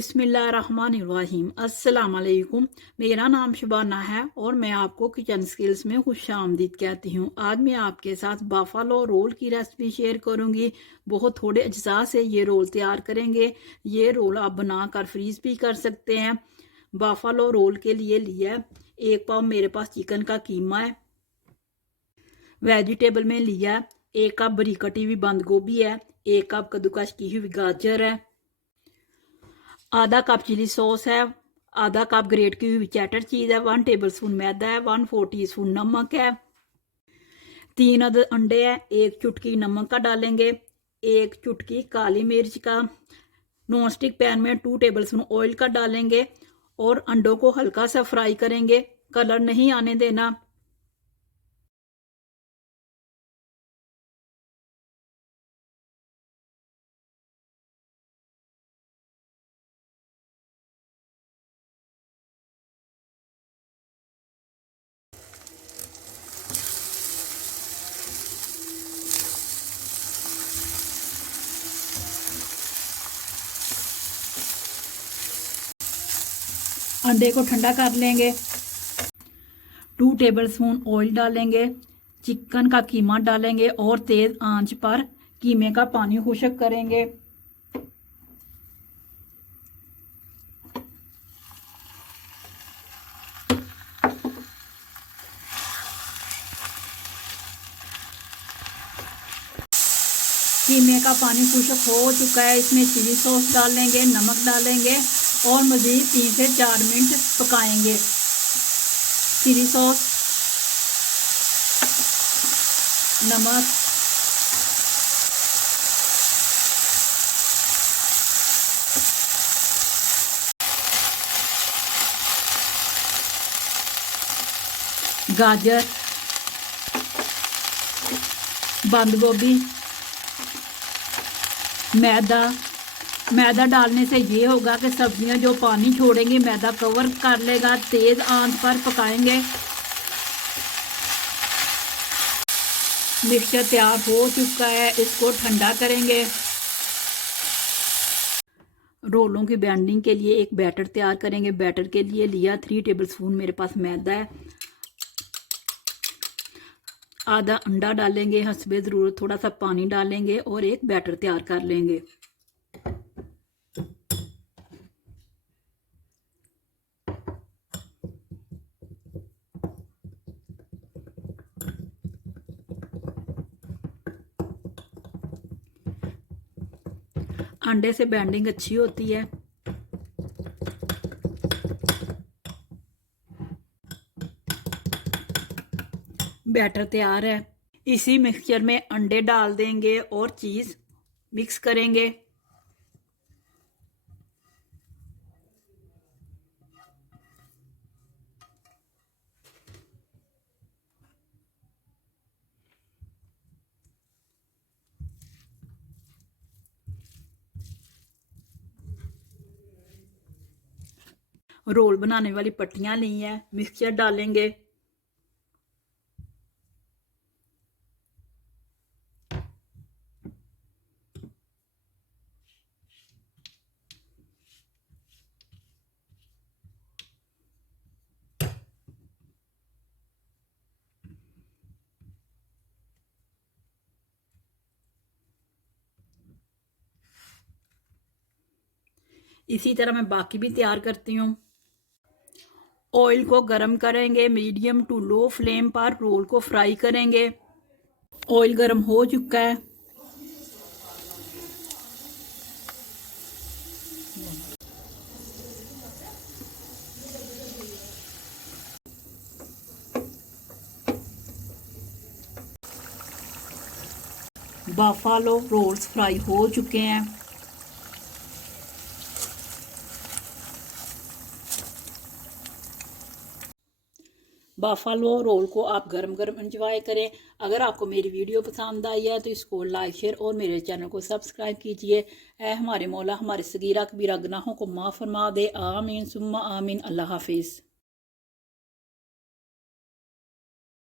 बिस्मिल्लाहिर्रहमानिर्रहीम। अस्सलाम वालेकुम। मेरा नाम शबाना है और मैं आपको किचन स्किल्स में खुशामदीद कहती हूँ। आज मैं आपके साथ बाफालो रोल की रेसिपी शेयर करूँगी। बहुत थोड़े अज्जा से ये रोल तैयार करेंगे। ये रोल आप बनाकर फ्रीज भी कर सकते हैं। बाफालो रोल के लिए लिया 1 पाव मेरे पास चिकन का कीमा है। वेजिटेबल में लिया 1 कप बारीक कटी हुई बंद गोभी है, 1 कप कद्दूकस की हुई गाजर है, आधा कप चिली सॉस है, आधा कप ग्रेट की हुई चैटर चीज़ है, 1 टेबलस्पून मैदा है, 1/4 टीस्पून नमक है, 3 अदद अंडे है, 1 चुटकी नमक का डालेंगे, 1 चुटकी काली मिर्च का। नॉन स्टिक पैन में 2 टेबलस्पून ऑयल का डालेंगे और अंडों को हल्का सा फ्राई करेंगे, कलर नहीं आने देना। अंडे को ठंडा कर लेंगे। 2 टेबलस्पून ऑयल डालेंगे, चिकन का कीमा डालेंगे और तेज आंच पर कीमे का पानी खुश्क करेंगे। कीमे का पानी खुश्क हो चुका है, इसमें चिली सॉस डालेंगे, नमक डालेंगे और मज़ीद 3 से 4 मिनट पकाएंगे। चिली सॉस, नमक, गाजर, बंद गोभी, मैदा डालने से ये होगा कि सब्जियां जो पानी छोड़ेंगी मैदा कवर कर लेगा। तेज आंच पर पकाएंगे। मिक्सचर तैयार हो चुका है, इसको ठंडा करेंगे। रोलों की बाइंडिंग के लिए एक बैटर तैयार करेंगे। बैटर के लिए लिया 3 टेबलस्पून मेरे पास मैदा है, आधा अंडा डालेंगे, हस्बे ज़रूरत थोड़ा सा पानी डालेंगे और एक बैटर तैयार कर लेंगे। अंडे से बाइंडिंग अच्छी होती है। बैटर तैयार है। इसी मिक्सचर में अंडे डाल देंगे और चीज़ मिक्स करेंगे। रोल बनाने वाली पट्टियां ली हैं, मिक्सचर डालेंगे। इसी तरह मैं बाकी भी तैयार करती हूँ। ऑयल को गरम करेंगे, मीडियम टू लो फ्लेम पर रोल को फ्राई करेंगे। ऑयल गरम हो चुका है। बाफालो रोल्स फ्राई हो चुके हैं। बाफालो रोल को आप गरम गरम एंजॉय करें। अगर आपको मेरी वीडियो पसंद आई है तो इसको लाइक शेयर और मेरे चैनल को सब्सक्राइब कीजिए। ऐ हमारे मौला हमारे सगीरा कबीरा गुनाहों को माफ़ फरमा दे। आमीन सुम्मा आमीन। अल्लाह हाफिज़।